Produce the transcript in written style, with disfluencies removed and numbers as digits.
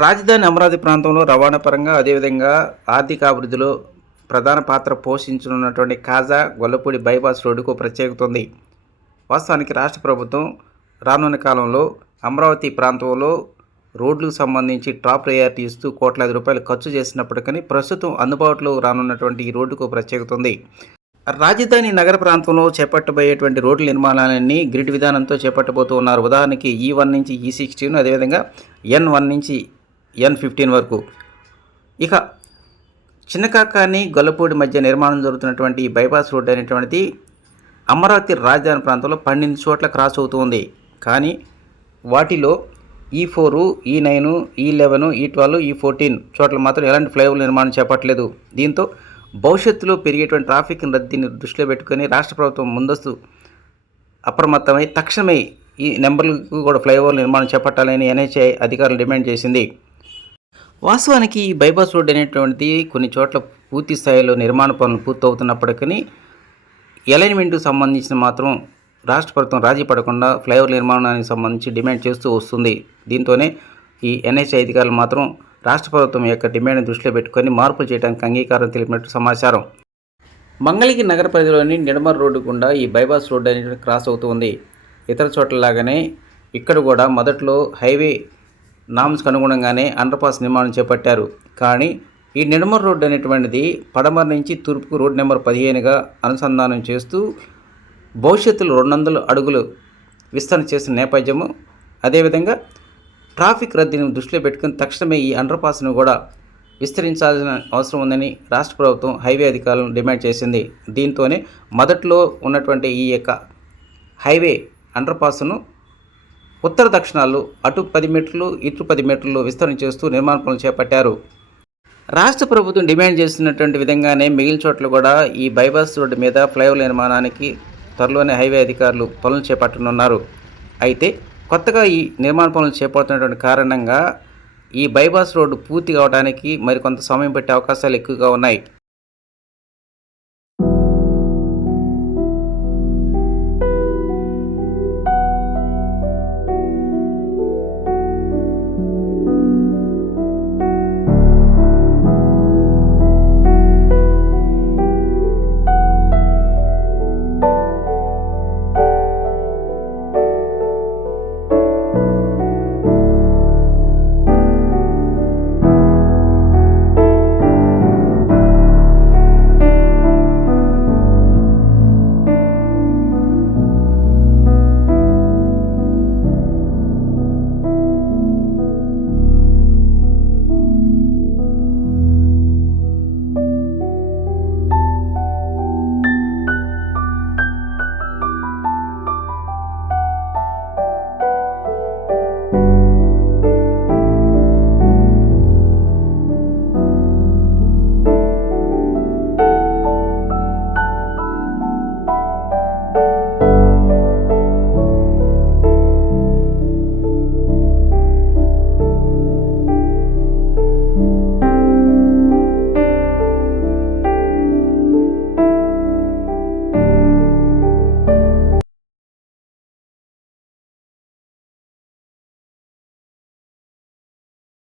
రాజధాని అమరావతి ప్రాంతంలో రవాణా పరంగా అదేవిధంగా ఆర్థిక అభివృద్ధిలో ప్రధాన పాత్ర పోషించనున్నటువంటి కాజా గొల్లపూడి బైపాస్ రోడ్డుకు ప్రత్యేకత ఉంది. వాస్తవానికి రాష్ట్ర ప్రభుత్వం రానున్న కాలంలో అమరావతి ప్రాంతంలో రోడ్లకు సంబంధించి టాప్ ప్రయారిటీ ఇస్తూ కోట్లాది రూపాయలు ఖర్చు చేసినప్పటికీ ప్రస్తుతం అందుబాటులో రానున్నటువంటి ఈ రోడ్డుకు ప్రత్యేకత ఉంది. రాజధాని నగర ప్రాంతంలో చేపట్టబోయేటువంటి రోడ్ల నిర్మాణాలన్నీ గ్రిడ్ విధానంతో చేపట్టబోతూ ఉన్నారు. ఉదాహరణకి E1 నుంచి E16, అదేవిధంగా N1 నుంచి N15 వరకు. ఇక చిన్నకాకాని గొల్లపూడి మధ్య నిర్మాణం జరుగుతున్నటువంటి ఈ బైపాస్ రోడ్డు అనేటువంటిది అమరావతి రాజధాని ప్రాంతంలో 12 చోట్ల క్రాస్ అవుతుంది. కానీ వాటిలో E4, E9, E11, E12, E14 చోట్ల మాత్రం ఎలాంటి ఫ్లైఓవర్ నిర్మాణం చేపట్టలేదు. దీంతో భవిష్యత్తులో పెరిగేటువంటి ట్రాఫిక్ రద్దీని దృష్టిలో పెట్టుకొని రాష్ట్ర ప్రభుత్వం ముందస్తు అప్రమత్తమై తక్షణమే ఈ నెంబర్లకు కూడా ఫ్లైఓవర్ నిర్మాణం చేపట్టాలని NHAI అధికారులు డిమాండ్ చేసింది. వాస్తవానికి ఈ బైపాస్ రోడ్ అనేటువంటిది కొన్ని చోట్ల పూర్తి స్థాయిలో నిర్మాణ పనులు పూర్తవుతున్నప్పటికీ అలైన్మెంట్కు సంబంధించిన మాత్రం రాష్ట్ర ప్రభుత్వం రాజీ పడకుండా ఫ్లైఓవర్ నిర్మాణానికి సంబంధించి డిమాండ్ చేస్తూ వస్తుంది. దీంతోనే ఈ NHAI అధికారులు మాత్రం రాష్ట్ర ప్రభుత్వం యొక్క డిమాండ్ని దృష్టిలో పెట్టుకొని మార్పులు చేయడానికి అంగీకారం తెలిపినట్టు సమాచారం. మంగళగిరి నగర పరిధిలోని నిడమర్ రోడ్డు గుండా ఈ బైపాస్ రోడ్డు అనేది క్రాస్ అవుతుంది. ఇతర చోట్లలాగానే ఇక్కడ కూడా మొదట్లో హైవే నామ్స్కి అనుగుణంగానే అండర్పాస్ నిర్మాణం చేపట్టారు. కానీ ఈ నిడమర్ రోడ్డు అనేటువంటిది పడమర నుంచి తూర్పుకు రోడ్ నెంబర్ 15గా అనుసంధానం చేస్తూ భవిష్యత్తులో 200 అడుగులు విస్తరణ చేసిన నేపథ్యము, అదేవిధంగా ట్రాఫిక్ రద్దీని దృష్టిలో పెట్టుకుని తక్షణమే ఈ అండర్పాస్ను కూడా విస్తరించాల్సిన అవసరం ఉందని రాష్ట్ర ప్రభుత్వం హైవే అధికారులను డిమాండ్ చేసింది. దీంతోనే మొదట్లో ఉన్నటువంటి ఈ యొక్క హైవే అండర్పాస్ను ఉత్తర దక్షిణాలు అటు 10 మీటర్లు ఇటు 10 మీటర్లు విస్తరణ చేస్తూ నిర్మాణ పనులు చేపట్టారు. రాష్ట్ర ప్రభుత్వం డిమాండ్ చేస్తున్నటువంటి విధంగానే మిగిలిన చోట్ల కూడా ఈ బైపాస్ రోడ్డు మీద ఫ్లైఓవర్ నిర్మాణానికి త్వరలోనే హైవే అధికారులు పనులు చేపట్టనున్నారు. అయితే కొత్తగా ఈ నిర్మాణ పనులు చేపడుతున్నటువంటి కారణంగా ఈ బైపాస్ రోడ్డు పూర్తి కావడానికి మరికొంత సమయం పట్టే అవకాశాలు ఎక్కువగా ఉన్నాయి.